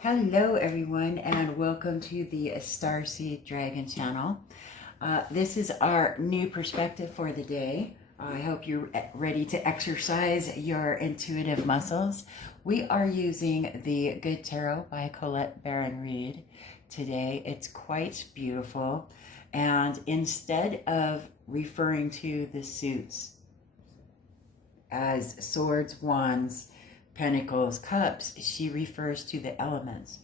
Hello everyone and welcome to the Starseed Dragon channel. This is our new perspective for the day. I hope you're ready to exercise your intuitive muscles. We are using the Good Tarot by Colette Baron Reed today. It's quite beautiful, and instead of referring to the suits as swords, wands, pentacles, cups, she refers to the elements.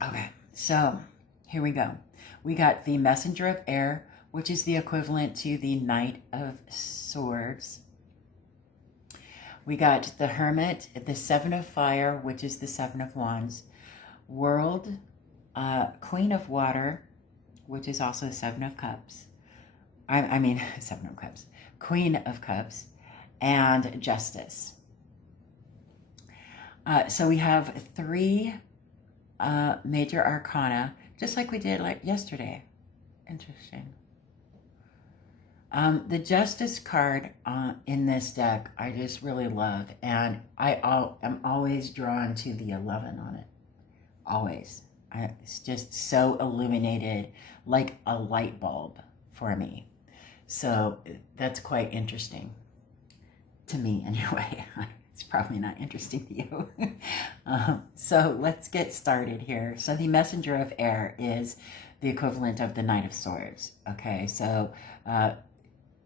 Okay, so here we go. We got the Messenger of Air, which is the equivalent to the Knight of Swords. We got the Hermit, the Seven of Fire, which is the Seven of Wands. World, Queen of Water, which is also the Seven of Cups. I mean, Seven of Cups. Queen of Cups, and Justice. So we have three major arcana, just like we did yesterday. Interesting. The Justice card in this deck, I just really love, and I'm always drawn to the 11 on it. Always. It's just so illuminated, like a light bulb for me. So that's quite interesting to me anyway. It's probably not interesting to you. So let's get started here. So the Messenger of Air is the equivalent of the Knight of Swords. Okay, so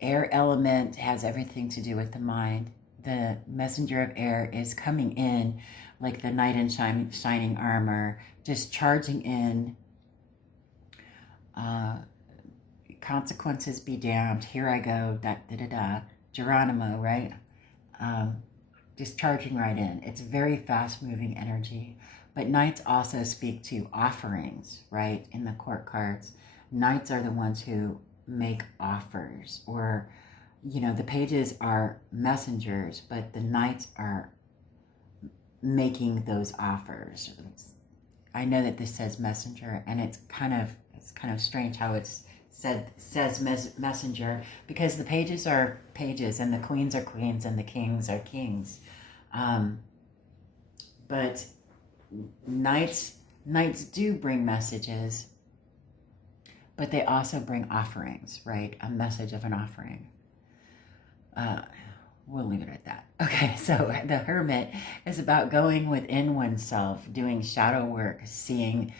air element has everything to do with the mind. The Messenger of Air is coming in like the knight in shining armor, just charging in. Consequences be damned. Here I go. Da da da da. Geronimo, right? Just charging right in. It's very fast-moving energy. But knights also speak to offerings, right? In the court cards, knights are the ones who make offers, or the pages are messengers, but the knights are making those offers. I know that this says messenger, and it's kind of strange how it's says messenger, because the pages are pages and the queens are queens and the kings are kings. But knights do bring messages, but they also bring offerings, right? A message of an offering. We'll leave it at that. Okay, so the Hermit is about going within oneself, doing shadow work, seeing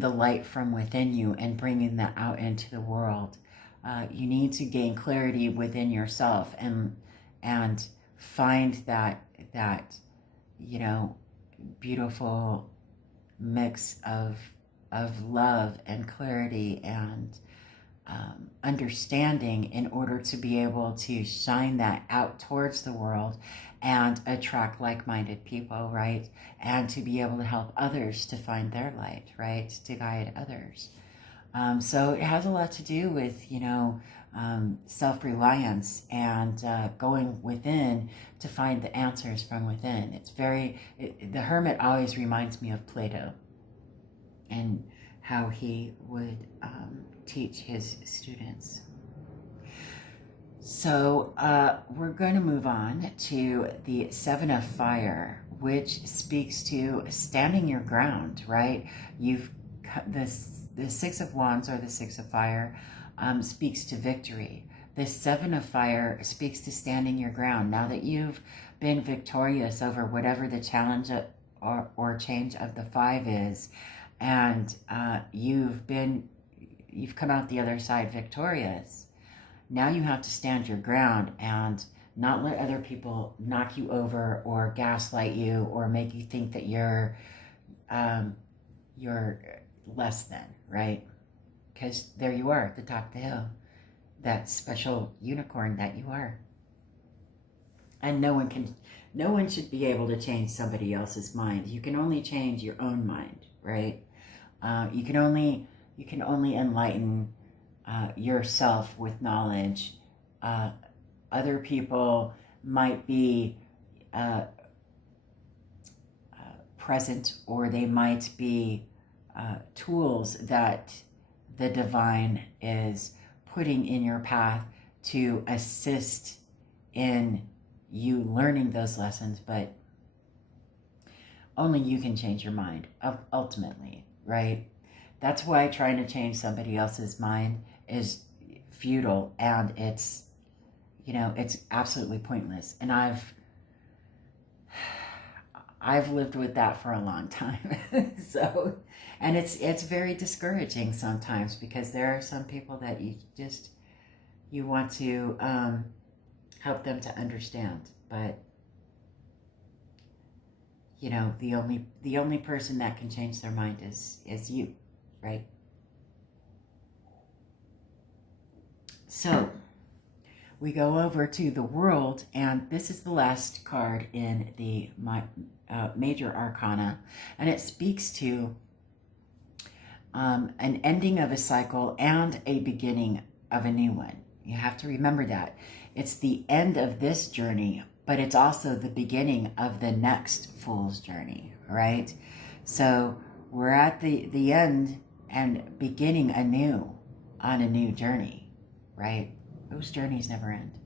the light from within you and bringing that out into the world. You need to gain clarity within yourself and find that beautiful mix of love and clarity and understanding, in order to be able to shine that out towards the world and attract like-minded people, right? And to be able to help others to find their light, right? To guide others. So it has a lot to do with, self-reliance and going within to find the answers from within. The Hermit always reminds me of Plato and how he would teach his students. So we're going to move on to the Seven of Fire, which speaks to standing your ground, right? The Six of Wands, or the Six of Fire, speaks to victory. The Seven of Fire speaks to standing your ground. Now that you've been victorious over whatever the challenge or change of the five is, and you've come out the other side victorious, now you have to stand your ground and not let other people knock you over or gaslight you or make you think that you're less than, right? Because there you are at the top of the hill, that special unicorn that you are. And no one should be able to change somebody else's mind. You can only change your own mind, right? You can only enlighten yourself with knowledge. Other people might be present, or they might be tools that the divine is putting in your path to assist in you learning those lessons, but only you can change your mind ultimately, right? That's why trying to change somebody else's mind is futile, and it's, it's absolutely pointless. And I've lived with that for a long time. So, and it's very discouraging sometimes, because there are some people that you want to help them to understand, but the only person that can change their mind is you, right? So we go over to the world, and this is the last card in the major arcana, and it speaks to an ending of a cycle and a beginning of a new one. You have to remember that. It's the end of this journey, but it's also the beginning of the next fool's journey, right? So we're at the end and beginning anew on a new journey, right? Those journeys never end.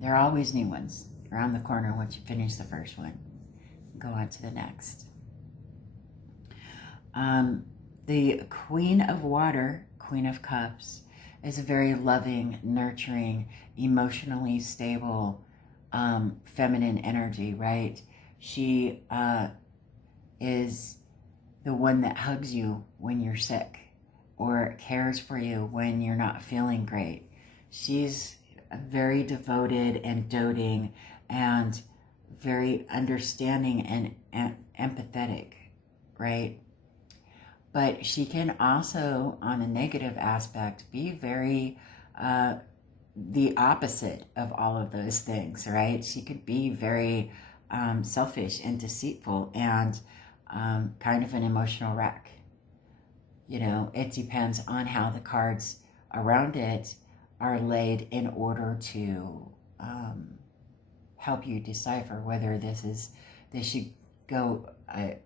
There are always new ones around the corner once you finish the first one. Go on to the next. The Queen of Water, Queen of Cups, is a very loving, nurturing, emotionally stable, feminine energy, right? She is the one that hugs you when you're sick, or cares for you when you're not feeling great. She's very devoted and doting and very understanding and empathetic, right? But she can also, on a negative aspect, be very the opposite of all of those things, right? She could be very selfish and deceitful and kind of an emotional wreck. It depends on how the cards around it are laid in order to help you decipher whether this should go a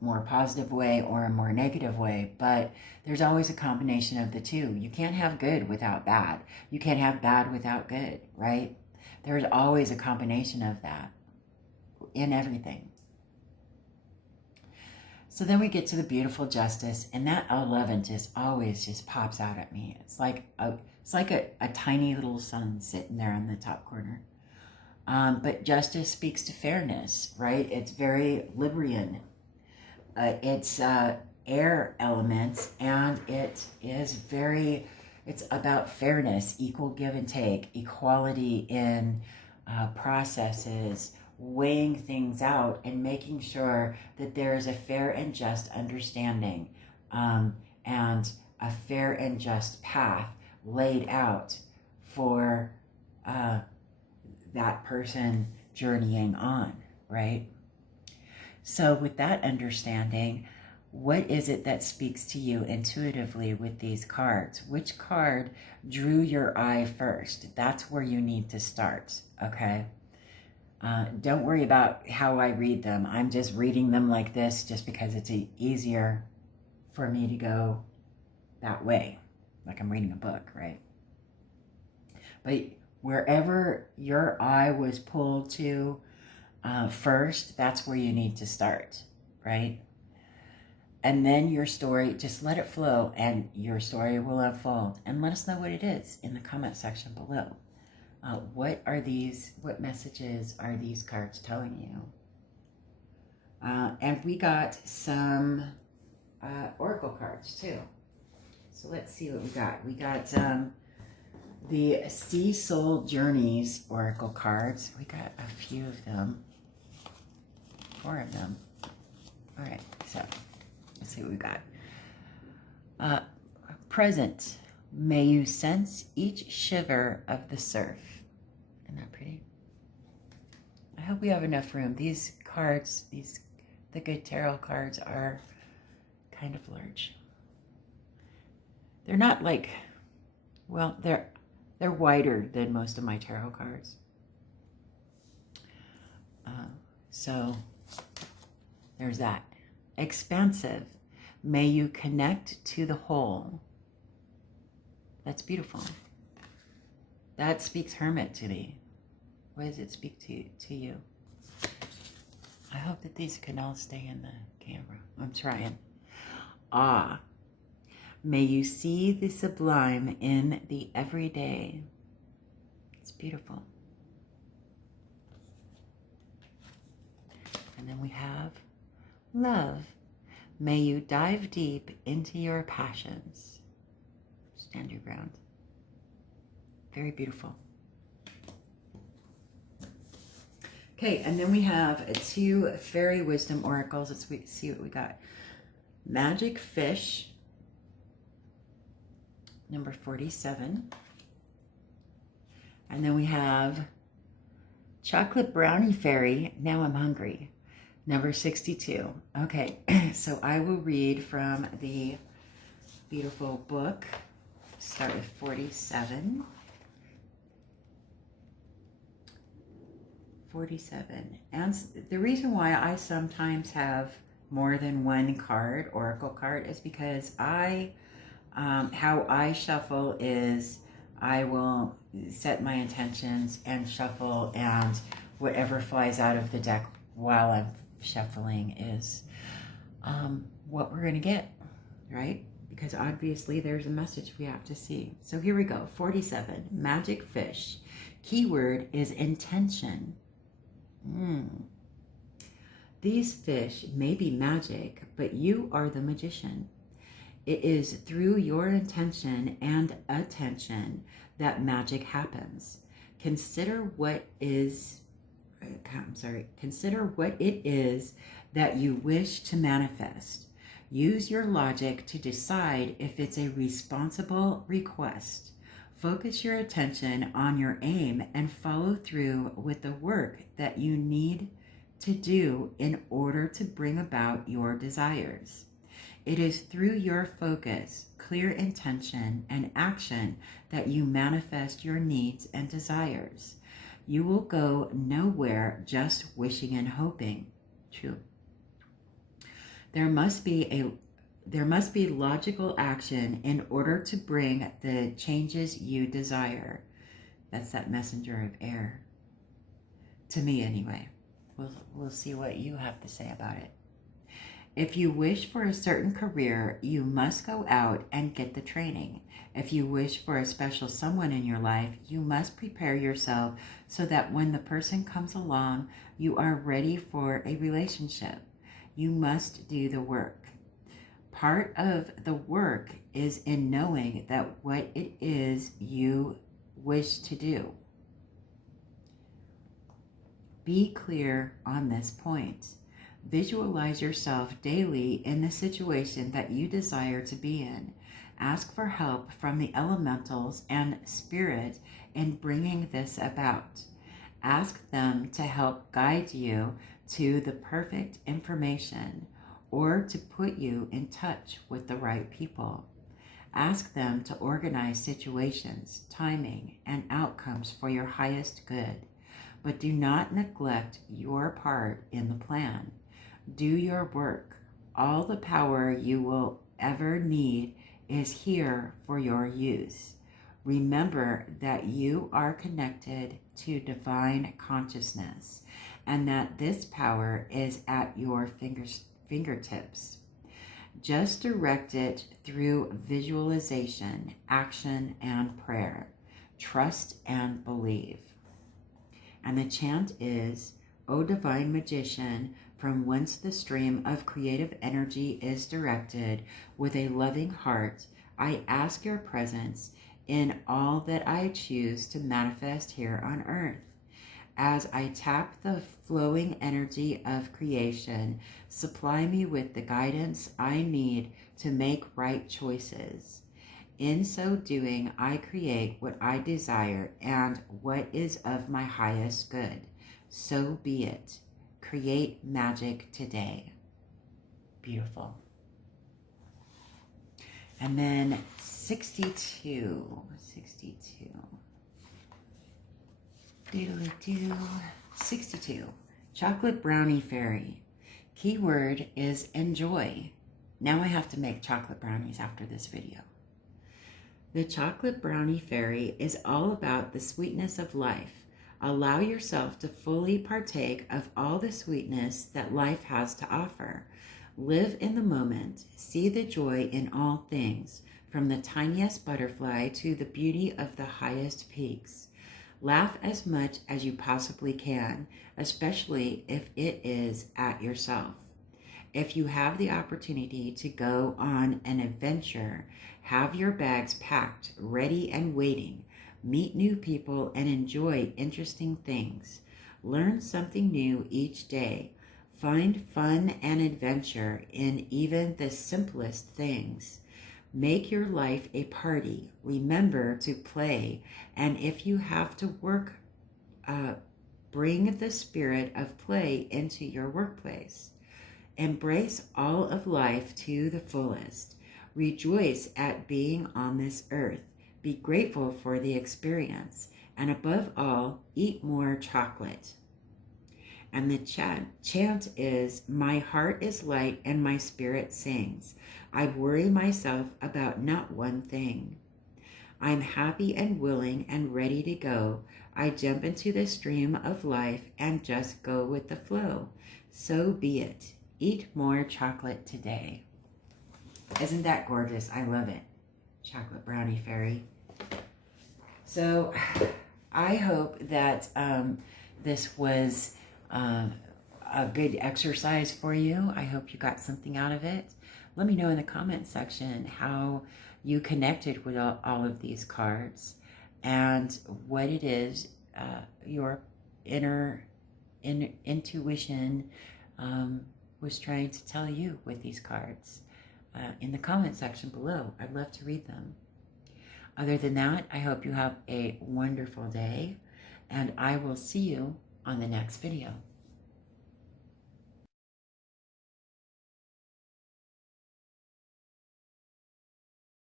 more positive way or a more negative way. But there's always a combination of the two. You can't have good without bad. You can't have bad without good, right? There's always a combination of that in everything. So then we get to the beautiful Justice, and that 11 always pops out at me. It's like a tiny little sun sitting there in the top corner. But Justice speaks to fairness, right? It's very Librian. It's air elements, and it's about fairness, equal give and take, equality in processes, weighing things out and making sure that there is a fair and just understanding and a fair and just path laid out for that person journeying on, right? So with that understanding, what is it that speaks to you intuitively with these cards? Which card drew your eye first? That's where you need to start, okay? Don't worry about how I read them. I'm just reading them like this just because it's easier for me to go that way, like I'm reading a book, right? But wherever your eye was pulled to first, that's where you need to start, right? And then your story, just let it flow, and your story will unfold. And let us know what it is in the comment section below. What messages are these cards telling you? And we got some oracle cards too. So let's see what we got. We got the Sea Soul Journeys oracle cards. We got a few of them. 4 of them. All right, so let's see what we got. Present. May you sense each shiver of the surf. Isn't that pretty? I hope we have enough room. These cards, the good tarot cards, are kind of large. They're not like, well, they're wider than most of my tarot cards. So there's that. Expansive. May you connect to the whole. That's beautiful. That speaks hermit to me. What does it speak to you? I hope that these can all stay in the camera. I'm trying. Ah, may you see the sublime in the everyday. It's beautiful. And then we have love. May you dive deep into your passions. Stand your ground. Very beautiful. Okay, and then we have 2 fairy wisdom oracles. Let's see what we got. Magic fish, number 47. And then we have chocolate brownie fairy, now I'm hungry, number 62. Okay, so I will read from the beautiful book. Start with 47. 47. And the reason why I sometimes have more than one card, oracle card, is because how I shuffle is I will set my intentions and shuffle, and whatever flies out of the deck while I'm shuffling is what we're going to get, right? Because obviously there's a message we have to see. So here we go. 47, magic fish. Keyword is intention. These fish may be magic, but you are the magician. It is through your intention and attention that magic happens. Consider what it is that you wish to manifest. Use your logic to decide if it's a responsible request. Focus your attention on your aim and follow through with the work that you need to do in order to bring about your desires. It is through your focus, clear intention, and action that you manifest your needs and desires. You will go nowhere just wishing and hoping. True. There must be logical action in order to bring the changes you desire. That's that messenger of air. To me, anyway. We'll see what you have to say about it. If you wish for a certain career, you must go out and get the training. If you wish for a special someone in your life, you must prepare yourself so that when the person comes along, you are ready for a relationship. You must do the work. Part of the work is in knowing that what it is you wish to do. Be clear on this point. Visualize yourself daily in the situation that you desire to be in. Ask for help from the elementals and spirit in bringing this about. Ask them to help guide you to the perfect information or to put you in touch with the right people. Ask them to organize situations, timing, and outcomes for your highest good. But do not neglect your part in the plan. Do your work. All the power you will ever need is here for your use. Remember that you are connected to divine consciousness and that this power is at your fingertips. Just direct it through visualization, action, and prayer. Trust and believe. And the chant is, O divine magician, from whence the stream of creative energy is directed, with a loving heart, I ask your presence in all that I choose to manifest here on earth. As I tap the flowing energy of creation, supply me with the guidance I need to make right choices. In so doing, I create what I desire and what is of my highest good. So be it. Create magic today. Beautiful. And then 62. Doodly-doo. 62. Chocolate brownie fairy. Keyword is enjoy. Now I have to make chocolate brownies after this video. The chocolate brownie fairy is all about the sweetness of life. Allow yourself to fully partake of all the sweetness that life has to offer. Live in the moment. See the joy in all things, from the tiniest butterfly to the beauty of the highest peaks. Laugh as much as you possibly can, especially if it is at yourself. If you have the opportunity to go on an adventure, have your bags packed, ready and waiting. Meet new people and enjoy interesting things. Learn something new each day. Find fun and adventure in even the simplest things. Make your life a party. Remember to play. And if you have to work, bring the spirit of play into your workplace. Embrace all of life to the fullest. Rejoice at being on this earth. Be grateful for the experience. And above all, eat more chocolate. And the chant is, my heart is light and my spirit sings. I worry myself about not one thing. I'm happy and willing and ready to go. I jump into the stream of life and just go with the flow. So be it. Eat more chocolate today. Isn't that gorgeous? I love it. Chocolate brownie fairy. So I hope that this was a good exercise for you. I hope you got something out of it. Let me know in the comment section how you connected with all of these cards and what it is your inner intuition was trying to tell you with these cards in the comment section below. I'd love to read them. Other than that, I hope you have a wonderful day, and I will see you on the next video.